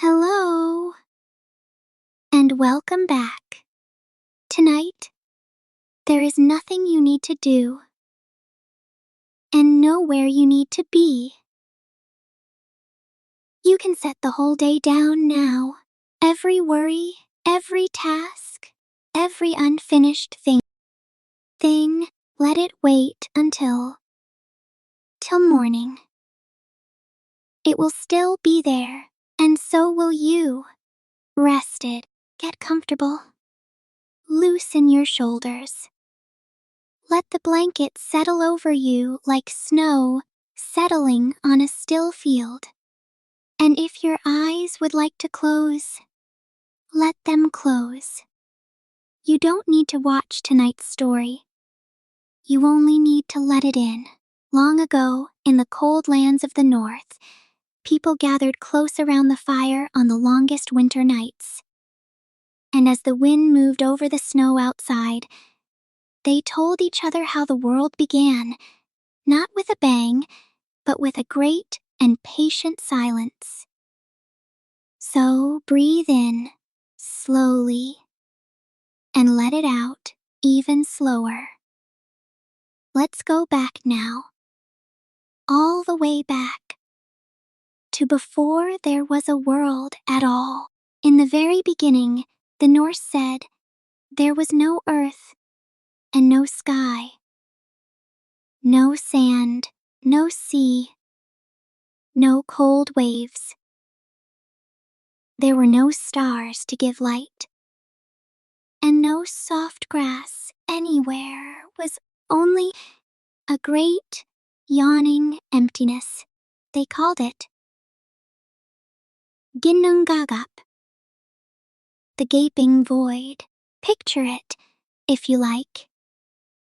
Hello, and welcome back. Tonight, there is nothing you need to do, and nowhere you need to be. You can set the whole day down now. Every worry, every task, every unfinished thing, let it wait until morning. It will still be there, and so will you. Rested, get comfortable. Loosen your shoulders. Let the blanket settle over you like snow settling on a still field. And if your eyes would like to close, let them close. You don't need to watch tonight's story. You only need to let it in. Long ago, in the cold lands of the north, people gathered close around the fire on the longest winter nights. And as the wind moved over the snow outside, they told each other how the world began, not with a bang, but with a great and patient silence. So breathe in, slowly, and let it out even slower. Let's go back now, all the way back, to before there was a world at all. In the very beginning, the Norse said, there was no earth and no sky, no sand, no sea, no cold waves. There were no stars to give light, and no soft grass anywhere, was only a great, yawning emptiness. They called it Ginnungagap, the gaping void. Picture it, if you like,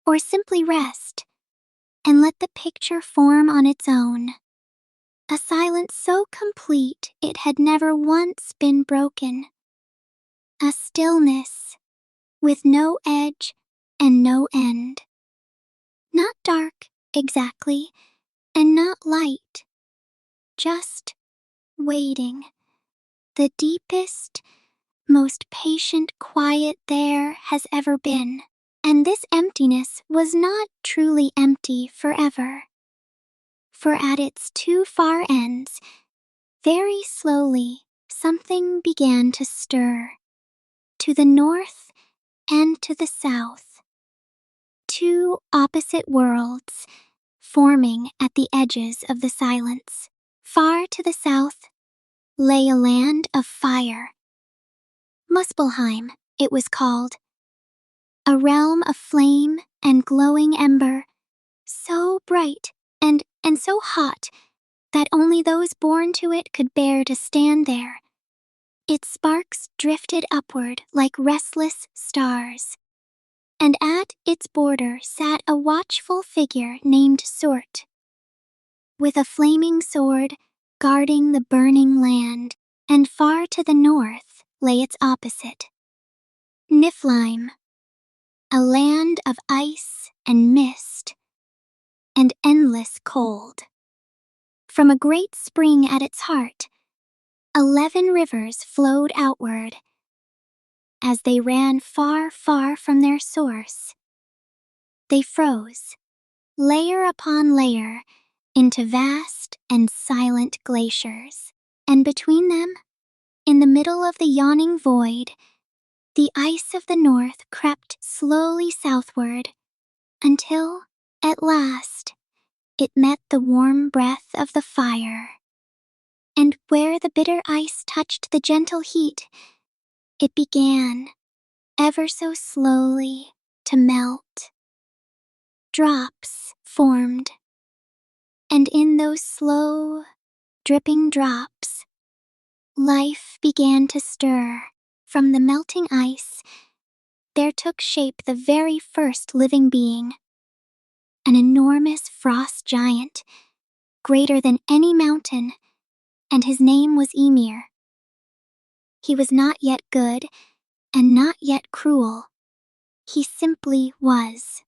or simply rest, and let the picture form on its own. A silence so complete it had never once been broken. A stillness with no edge and no end. Not dark, exactly, and not light. Just waiting. The deepest, most patient quiet there has ever been. And this emptiness was not truly empty forever. For at its two far ends, very slowly, something began to stir. To the north and to the south. Two opposite worlds, forming at the edges of the silence. Far to the south lay a land of fire. Muspelheim, it was called. A realm of flame and glowing ember, so bright and so hot that only those born to it could bear to stand there. Its sparks drifted upward like restless stars. And at its border sat a watchful figure named Surt, with a flaming sword guarding the burning land, and far to the north lay its opposite, Niflheim, a land of ice and mist, and endless cold. From a great spring at its heart, 11 rivers flowed outward. As they ran far, far from their source, they froze, layer upon layer, into vast and silent glaciers. And between them, in the middle of the yawning void, the ice of the north crept slowly southward, until, at last, it met the warm breath of the fire. And where the bitter ice touched the gentle heat, it began, ever so slowly, to melt. Drops formed, and in those slow, dripping drops, life began to stir. From the melting ice, there took shape the very first living being, an enormous frost giant, greater than any mountain, and his name was Ymir. He was not yet good, and not yet cruel. He simply was.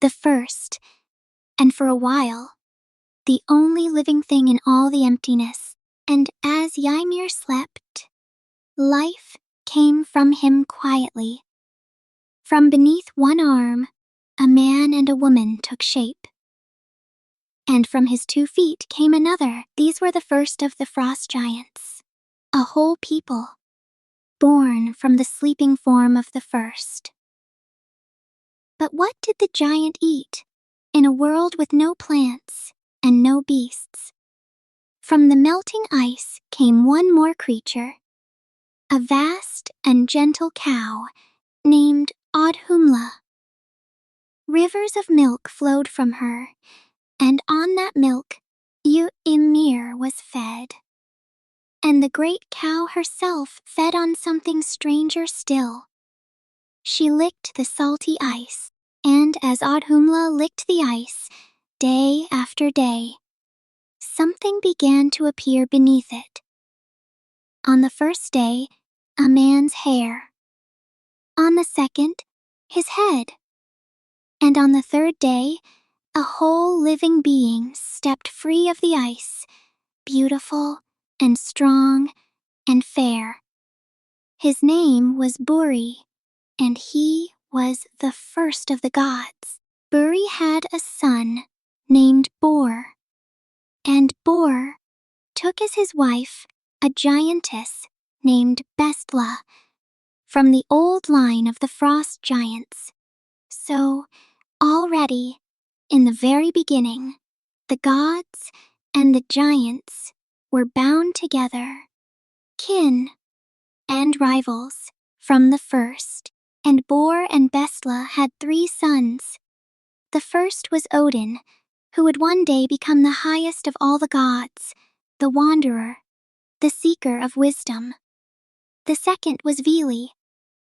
The first, and for a while, the only living thing in all the emptiness. And as Ymir slept, life came from him quietly. From beneath one arm, a man and a woman took shape. And from his 2 feet came another. These were the first of the frost giants, a whole people, born from the sleeping form of the first. But what did the giant eat in a world with no plants and no beasts? From the melting ice came one more creature, a vast and gentle cow named Audhumla. Rivers of milk flowed from her, and on that milk Ymir was fed. And the great cow herself fed on something stranger still. She licked the salty ice, and as Audhumla licked the ice, day after day, something began to appear beneath it. On the first day, a man's hair. On the second, his head. And on the third day, a whole living being stepped free of the ice, beautiful and strong and fair. His name was Buri, and he was the first of the gods. Buri had a son named Bor, and Bor took as his wife a giantess named Bestla from the old line of the frost giants. So, already, in the very beginning, the gods and the giants were bound together, kin and rivals from the first. And Bor and Bestla had 3 sons. The first was Odin, who would one day become the highest of all the gods, the wanderer, the seeker of wisdom. The second was Vili,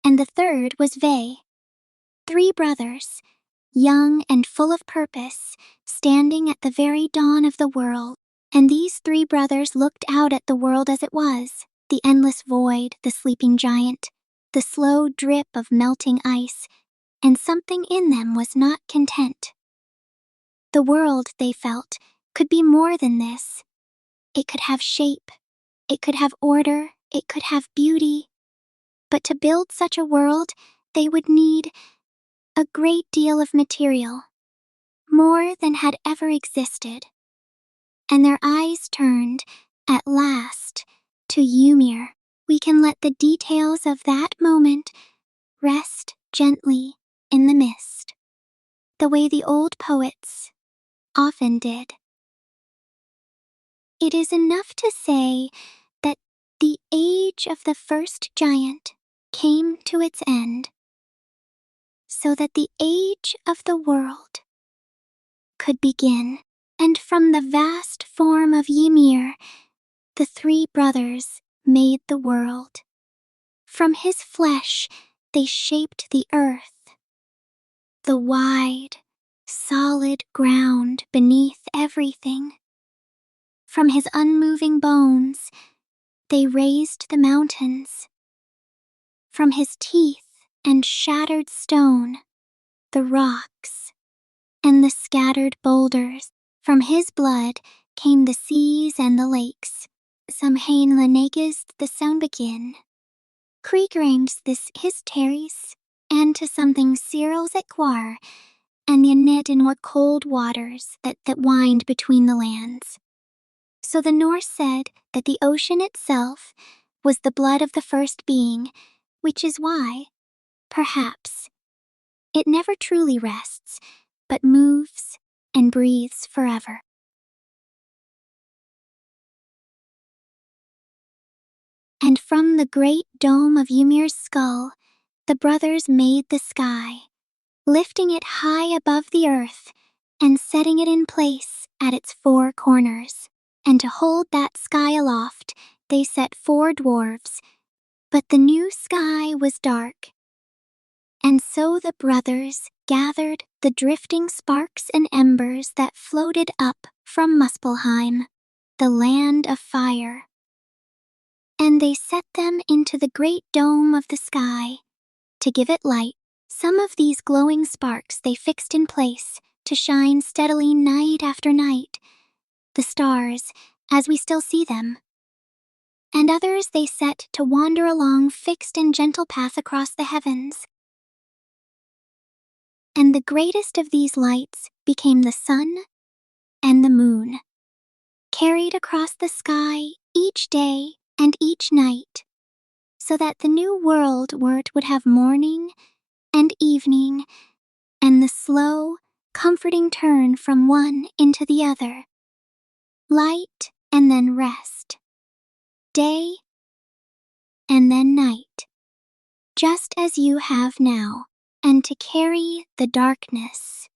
and the third was Ve. 3 brothers, young and full of purpose, standing at the very dawn of the world. And these 3 brothers looked out at the world as it was, the endless void, the sleeping giant, the slow drip of melting ice, and something in them was not content. The world, they felt, could be more than this. It could have shape, it could have order, it could have beauty. But to build such a world, they would need a great deal of material, more than had ever existed. And their eyes turned, at last, to Ymir. We can let the details of that moment rest gently in the mist, the way the old poets often did. It is enough to say that the age of the first giant came to its end, so that the age of the world could begin. And from the vast form of Ymir, the 3 brothers made the world. From his flesh they shaped the earth, the wide, solid ground beneath everything. From his unmoving bones they raised the mountains. From his teeth and shattered stone, the rocks and the scattered boulders. From his blood came the seas and the lakes. Some heinleneges the soundbegin. Kriegreins this his terries, and to something Cyrils at Quar, and the Ned in what cold waters that wind between the lands. So the Norse said that the ocean itself was the blood of the first being, which is why, perhaps, it never truly rests, but moves and breathes forever. And from the great dome of Ymir's skull, the brothers made the sky, lifting it high above the earth and setting it in place at its 4 corners. And to hold that sky aloft, they set 4 dwarves. But the new sky was dark. And so the brothers gathered the drifting sparks and embers that floated up from Muspelheim, the land of fire. And they set them into the great dome of the sky to give it light. Some of these glowing sparks they fixed in place to shine steadily night after night. The stars, as we still see them, and others they set to wander along fixed and gentle paths across the heavens. And the greatest of these lights became the sun and the moon, carried across the sky each day and each night, so that the new world would have morning and evening, and the slow, comforting turn from one into the other, light and then rest, day and then night, just as you have now, and to carry the darkness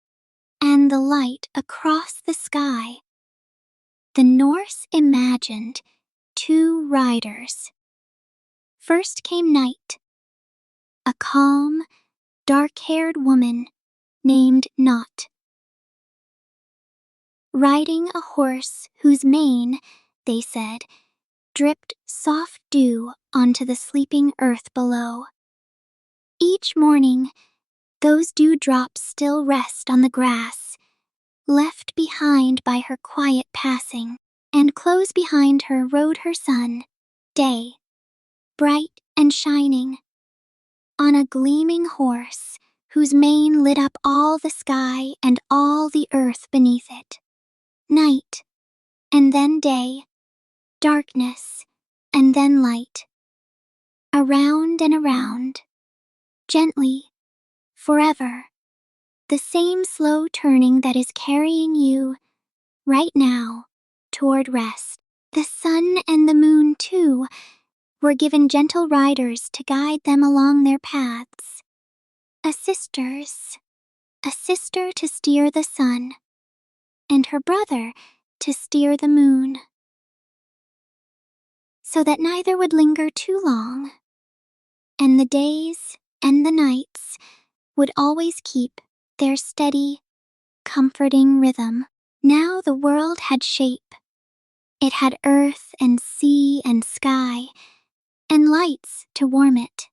and the light across the sky. The Norse imagined 2 riders. First came Night, a calm, dark-haired woman named Not, riding a horse whose mane, they said, dripped soft dew onto the sleeping earth below. Each morning, those dewdrops still rest on the grass, left behind by her quiet passing, and close behind her rode her son, Day, bright and shining, on a gleaming horse whose mane lit up all the sky and all the earth beneath it. Night, and then day, darkness, and then light. Around and around, gently, forever, the same slow turning that is carrying you, right now, toward rest. The sun and the moon, too, were given gentle riders to guide them along their paths. A sister to steer the sun, and her brother to steer the moon, so that neither would linger too long, and the days and the nights would always keep their steady, comforting rhythm. Now the world had shape. It had earth and sea and sky, and lights to warm it.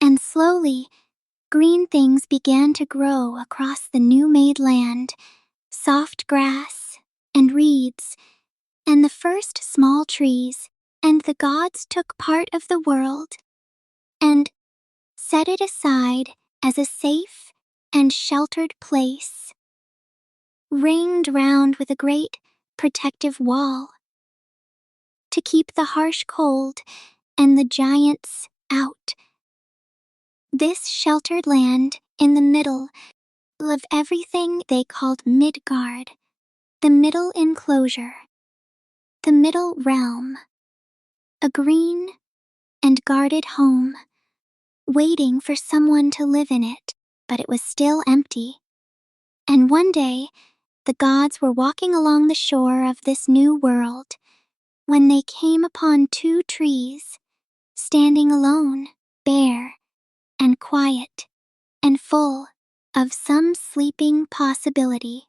And slowly, green things began to grow across the new-made land, soft grass and reeds, and the first small trees, and the gods took part of the world and set it aside as a safe and sheltered place, ringed round with a great protective wall, to keep the harsh cold and the giants out. This sheltered land in the middle of everything they called Midgard, the middle enclosure, the middle realm, a green and guarded home, waiting for someone to live in it, but it was still empty. And one day, the gods were walking along the shore of this new world when they came upon 2 trees, standing alone, bare and quiet and full of some sleeping possibility.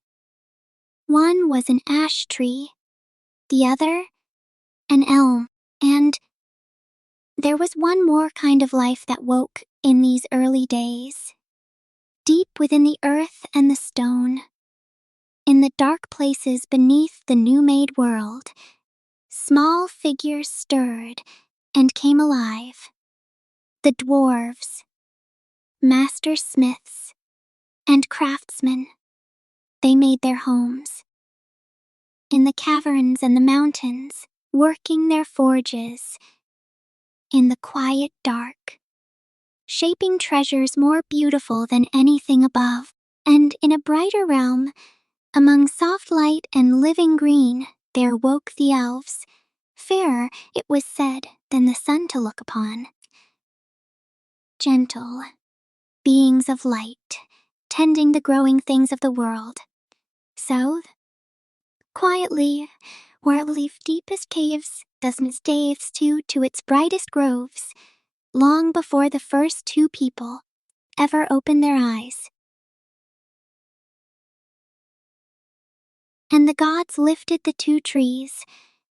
One was an ash tree, the other an elm, and there was one more kind of life that woke in these early days. Deep within the earth and the stone, in the dark places beneath the new-made world, small figures stirred and came alive. The dwarves, master smiths, and craftsmen, they made their homes. In the caverns and the mountains, working their forges. In the quiet dark, shaping treasures more beautiful than anything above. And in a brighter realm, among soft light and living green, there woke the elves, fairer, it was said, than the sun to look upon. Gentle, beings of light, tending the growing things of the world. So, quietly, where it leaf deepest caves, does Miss Daves to its brightest groves, long before the first 2 people ever opened their eyes. And the gods lifted the 2 trees,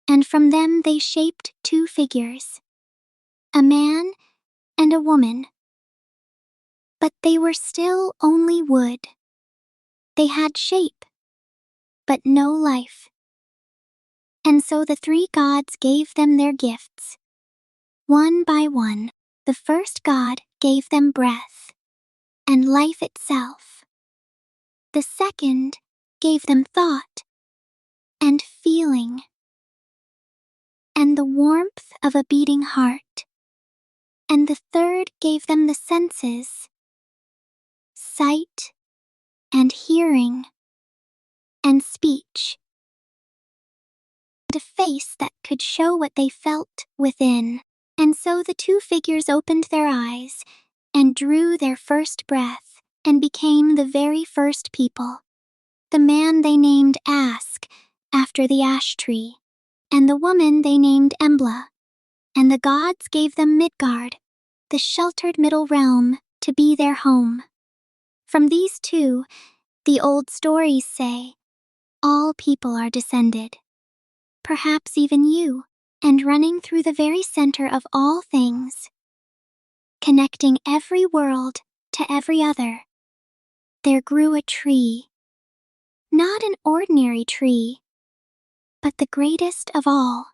and from them they shaped 2 figures, a man and a woman. But they were still only wood. They had shape, but no life. And so the three gods gave them their gifts. One by one, the first god gave them breath and life itself. The second gave them thought and feeling and the warmth of a beating heart. And the third gave them the senses, sight and hearing and speech, and a face that could show what they felt within. And so the two figures opened their eyes and drew their first breath and became the very first people. The man they named Ask, after the ash tree, and the woman they named Embla. And the gods gave them Midgard, the sheltered middle realm, to be their home. From these two, the old stories say, all people are descended. Perhaps even you, and running through the very center of all things, connecting every world to every other, there grew a tree. Not an ordinary tree, but the greatest of all.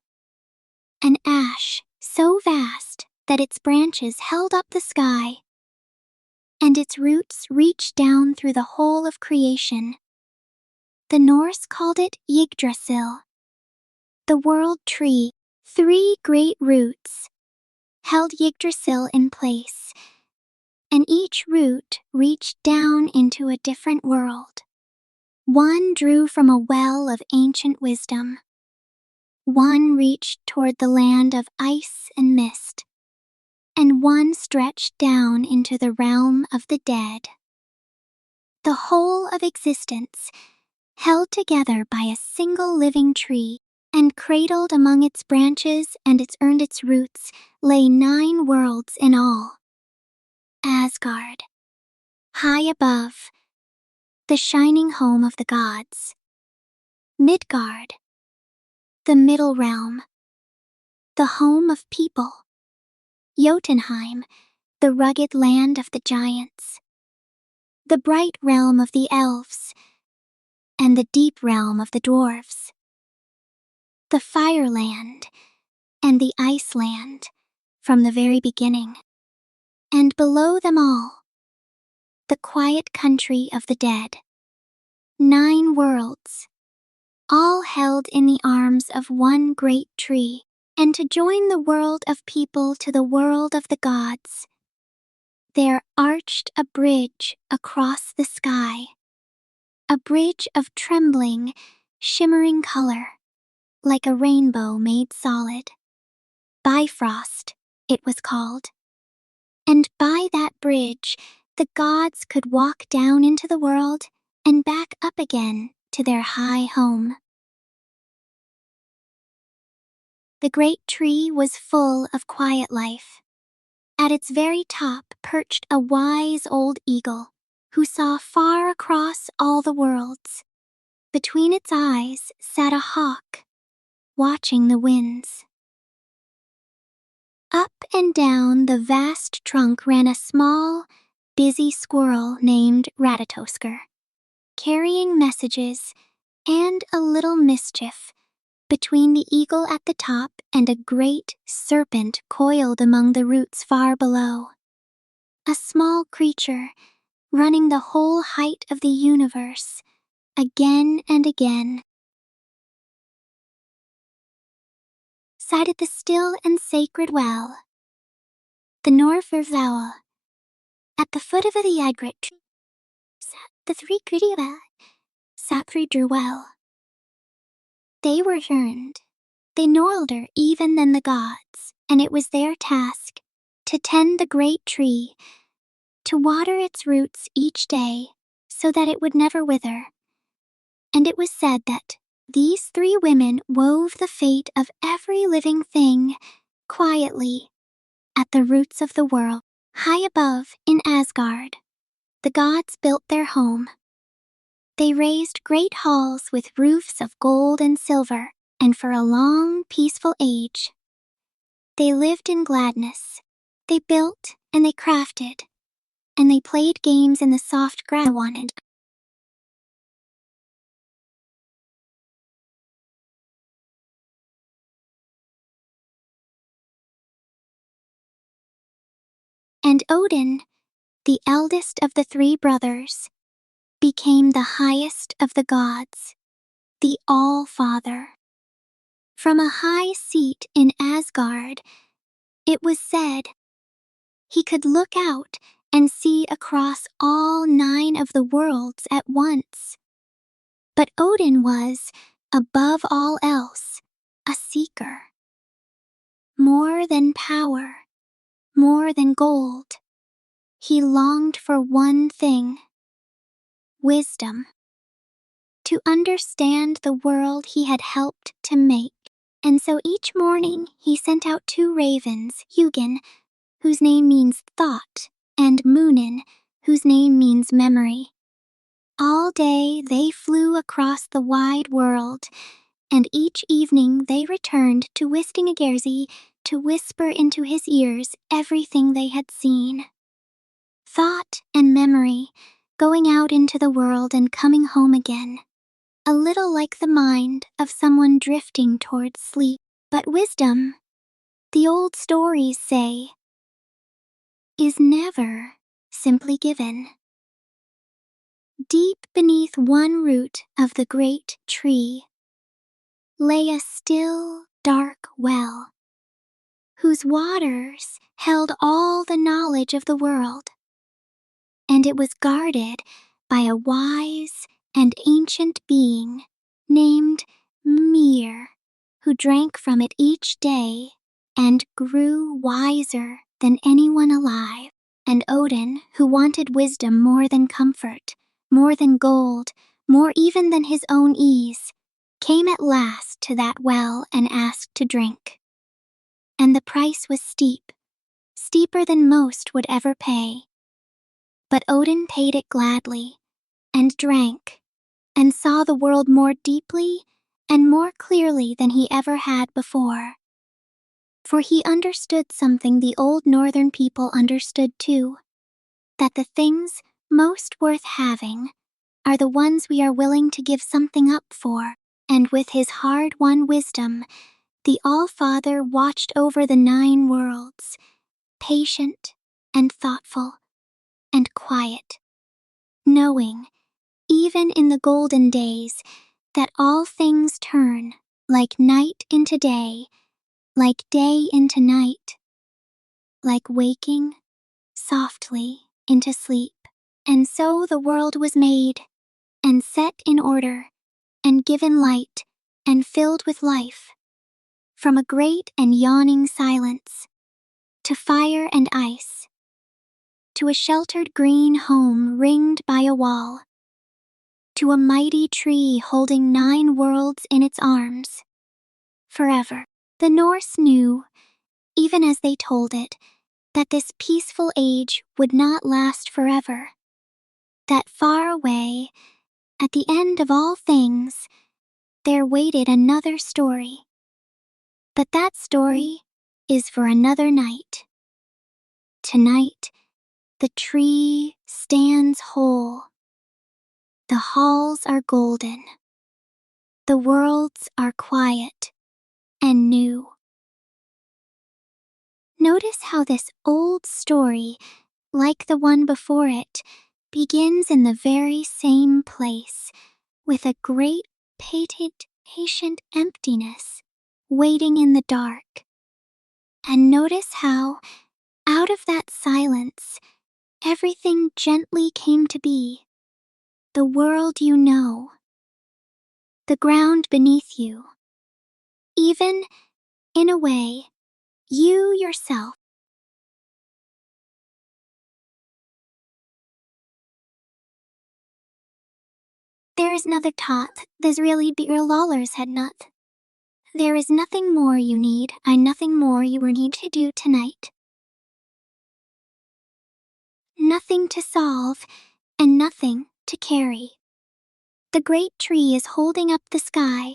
An ash so vast that its branches held up the sky, and its roots reached down through the whole of creation. The Norse called it Yggdrasil, the world tree. 3 great roots held Yggdrasil in place, and each root reached down into a different world. One drew from a well of ancient wisdom. One reached toward the land of ice and mist, and one stretched down into the realm of the dead. The whole of existence, held together by a single living tree, and cradled among its branches and its roots, lay 9 worlds in all. Asgard, high above, the shining home of the gods. Midgard, the middle realm, the home of people. Jotunheim, the rugged land of the giants. The bright realm of the elves, and the deep realm of the dwarves. The fire land and the ice land from the very beginning. And below them all, the quiet country of the dead. 9 worlds, all held in the arms of one great tree. And to join the world of people to the world of the gods, there arched a bridge across the sky. A bridge of trembling, shimmering color, like a rainbow made solid. Bifrost, it was called. And by that bridge, the gods could walk down into the world and back up again to their high home. The great tree was full of quiet life. At its very top perched a wise old eagle who saw far across all the worlds. Between its eyes sat a hawk, watching the winds. Up and down the vast trunk ran a small, busy squirrel named Ratatoskr, carrying messages and a little mischief between the eagle at the top and a great serpent coiled among the roots far below. A small creature running the whole height of the universe, again and again. Sat at the still and sacred well, the Norfjordsvale. At the foot of the Ygritte tree sat the 3 Grydiva, Sapri drew well. They were yearned. They knew older even than the gods, and it was their task to tend the great tree, to water its roots each day so that it would never wither. And it was said that these 3 women wove the fate of every living thing quietly at the roots of the world. High above in Asgard, the gods built their home. They raised great halls with roofs of gold and silver, and for a long, peaceful age, they lived in gladness. They built and they crafted, and they played games in the soft grass they wanted. And Odin, the eldest of the three brothers, became the highest of the gods, the All-Father. From a high seat in Asgard, it was said, he could look out and see across all 9 of the worlds at once. But Odin was, above all else, a seeker. More than power, more than gold, he longed for one thing: wisdom. To understand the world he had helped to make. And so each morning he sent out 2 ravens, Hugin, whose name means thought, and Munin, whose name means memory. All day they flew across the wide world, and each evening they returned to Wistingagerzi to whisper into his ears everything they had seen. Thought and memory, going out into the world and coming home again. A little like the mind of someone drifting towards sleep. But wisdom, the old stories say, is never simply given. Deep beneath one root of the great tree lay a still, dark well, whose waters held all the knowledge of the world, and it was guarded by a wise and ancient being named Ymir, who drank from it each day and grew wiser than anyone alive. And Odin, who wanted wisdom more than comfort, more than gold, more even than his own ease, came at last to that well and asked to drink. And the price was steep, steeper than most would ever pay. But Odin paid it gladly, and drank, and saw the world more deeply and more clearly than he ever had before. For he understood something the old northern people understood too, that the things most worth having are the ones we are willing to give something up for. And with his hard-won wisdom, the All-Father watched over the 9 worlds, patient and thoughtful and quiet, knowing, even in the golden days, that all things turn, like night into day, like day into night, like waking softly into sleep. And so the world was made, and set in order, and given light, and filled with life. From a great and yawning silence, to fire and ice, to a sheltered green home ringed by a wall, to a mighty tree holding 9 worlds in its arms. Forever. The Norse knew, even as they told it, that this peaceful age would not last forever. That far away, at the end of all things, there waited another story. But that story is for another night. Tonight, the tree stands whole. The halls are golden. The worlds are quiet and new. Notice how this old story, like the one before it, begins in the very same place, with a great, patient emptiness waiting in the dark. And notice how, out of that silence, everything gently came to be. The world you know, the ground beneath you, even, in a way, you yourself. There is another thought, there's really beer lawlers had not. There is nothing more you need, nothing more you will need to do tonight. Nothing to solve, and nothing to carry. The great tree is holding up the sky.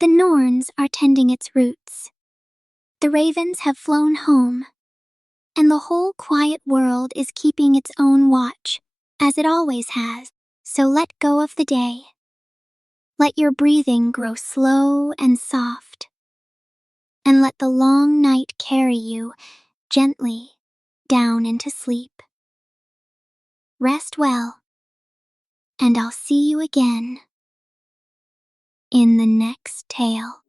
The Norns are tending its roots. The ravens have flown home, and the whole quiet world is keeping its own watch, as it always has. So let go of the day. Let your breathing grow slow and soft, and let the long night carry you gently down into sleep. Rest well, and I'll see you again in the next tale.